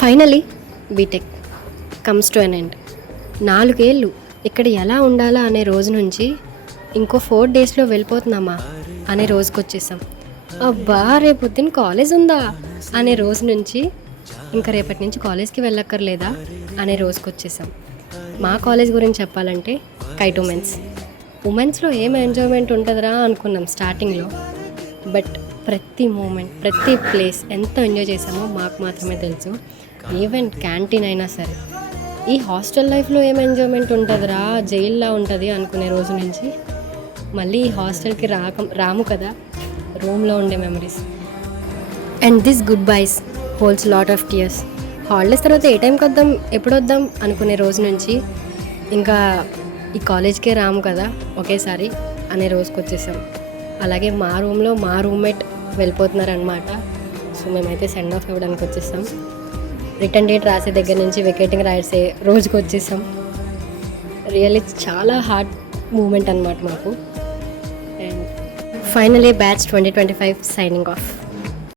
Finally BTech comes to an end. 4 ఏళ్ళు ఇక్కడ ఎలా ఉండాలా అనే రోజు నుంచి ఇంకో 4 డేస్లో వెళ్ళిపోతున్నామా అనే రోజుకి వచ్చేసాం. అబ్బా రేపు పొద్దున్న కాలేజ్ ఉందా అనే రోజు నుంచి ఇంకా రేపటి నుంచి కాలేజ్కి వెళ్ళక్కర్లేదా అనే రోజుకి వచ్చేసాం. మా కాలేజ్ గురించి చెప్పాలంటే కైట్ ఉమెన్స్లో ఏం ఎంజాయ్మెంట్ ఉంటుందిరా అనుకున్నాం స్టార్టింగ్లో. బట్ ప్రతి మూమెంట్ ప్రతి ప్లేస్ ఎంత ఎంజాయ్ చేసామో మాకు మాత్రమే తెలుసు. ఈవెన్ క్యాంటీన్ అయినా సరే. ఈ హాస్టల్ లైఫ్లో ఏం ఎంజాయ్మెంట్ ఉంటుందిరా, జైల్లా ఉంటుంది అనుకునే రోజు నుంచి మళ్ళీ ఈ హాస్టల్కి రాము కదా, రూమ్లో ఉండే memories. And this good byes holds lot of tears. Holidays తర్వాత ఏ టైంకి వద్దాం, ఎప్పుడు వద్దాం అనుకునే రోజు నుంచి ఇంకా ఈ కాలేజ్కే రాము కదా ఒకేసారి అనే రోజుకి వచ్చేసాం. అలాగే మా రూమ్లో మా రూమ్మేట్ వెళ్ళిపోతున్నారనమాట. సో మేమైతే సెండ్ ఆఫ్ ఇవ్వడానికి వచ్చేసాం. రిటర్న్ డేట్ రాసే దగ్గర నుంచి వెకేటింగ్ రాసే రోజుకి వచ్చేసాం. రియల్లీ చాలా హార్డ్ మూమెంట్ అనమాట మాకు. And finally batch 2025 signing off.